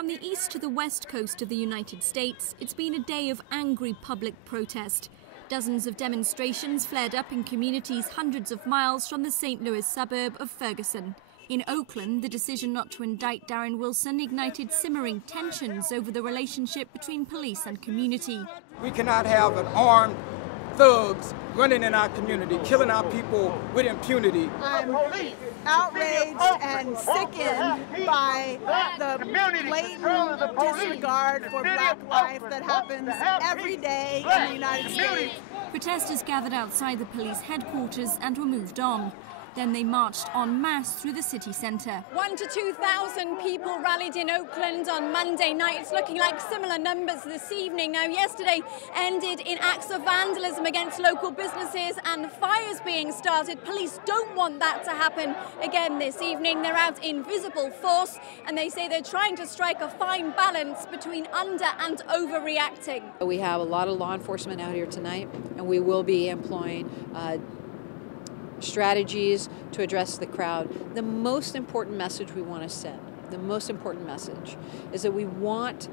From the east to the west coast of the United States, it's been a day of angry public protest. Dozens of demonstrations flared up in communities hundreds of miles from the St. Louis suburb of Ferguson. In Oakland, the decision not to indict Darren Wilson ignited simmering tensions over the relationship between police and community. We cannot have an armed thugs running in our community, killing our people with impunity. I'm outraged and sickened by the blatant disregard for black life that happens every day in the United States. Protesters gathered outside the police headquarters and were moved on. Then they marched en masse through the city centre. 1,000 to 2,000 people rallied in Oakland on Monday night. It's looking like similar numbers this evening. Now, yesterday ended in acts of vandalism against local businesses and fires being started. Police don't want that to happen again this evening. They're out in visible force, and they say they're trying to strike a fine balance between under and overreacting. We have a lot of law enforcement out here tonight, and we will be employing strategies to address the crowd. The most important message we want to send, the most important message, is that we want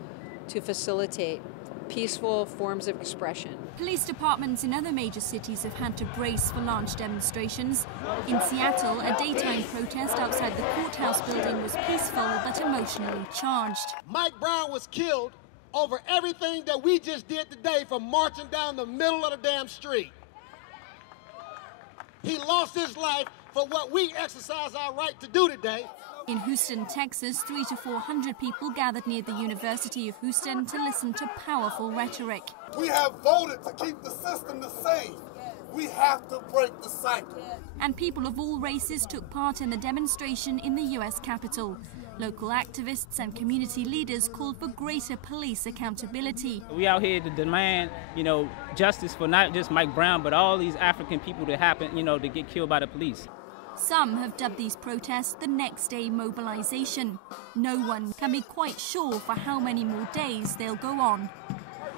to facilitate peaceful forms of expression. Police departments in other major cities have had to brace for large demonstrations. In Seattle, a daytime protest outside the courthouse building was peaceful but emotionally charged. Mike Brown was killed over everything that we just did today from marching down the middle of the damn street. He lost his life for what we exercise our right to do today. In Houston, Texas, 300 to 400 people gathered near the University of Houston to listen to powerful rhetoric. We have voted to keep the system the same. We have to break the cycle. And people of all races took part in the demonstration in the U.S. Capitol. Local activists and community leaders called for greater police accountability. We out here to demand, justice for not just Mike Brown, but all these African people that happen, to get killed by the police. Some have dubbed these protests the next day mobilization. No one can be quite sure for how many more days they'll go on.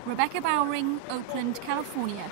Rebecca Bowring, Oakland, California.